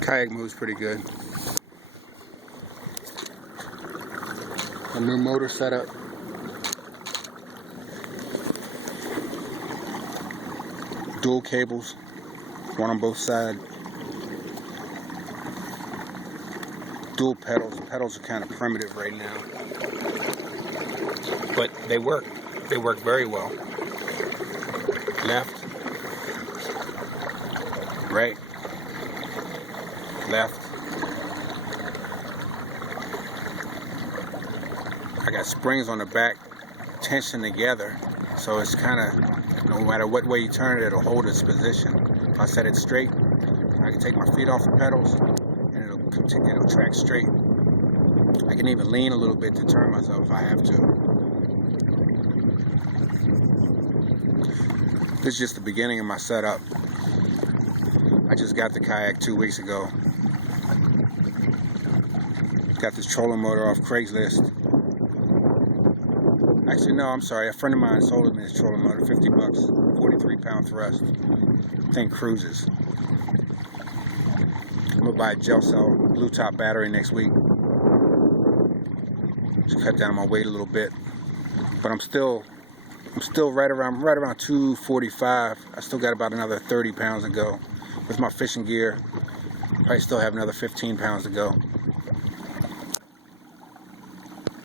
Kayak moves pretty good. A new motor setup. Dual cables, one on both sides. Dual pedals. The pedals are kind of primitive right now, but they work. They work very well. Left, right, left. I got springs on the back, tension together, so it's kind of, no matter what way you turn it, it'll hold its position. If I set it straight, I can take my feet off the pedals, and it'll track straight. I can even lean a little bit to turn myself if I have to. This is just the beginning of my setup. I just got the kayak 2 weeks ago. Got this trolling motor off Craigslist. Actually, no, I'm sorry. A friend of mine sold me this trolling motor, 50 bucks, 43-pound thrust. Thing cruises. I'm gonna buy a gel cell blue top battery next week. Just cut down my weight a little bit, but I'm still right around 245. I still got about another 30 pounds to go. With my fishing gear, I still have another 15 pounds to go.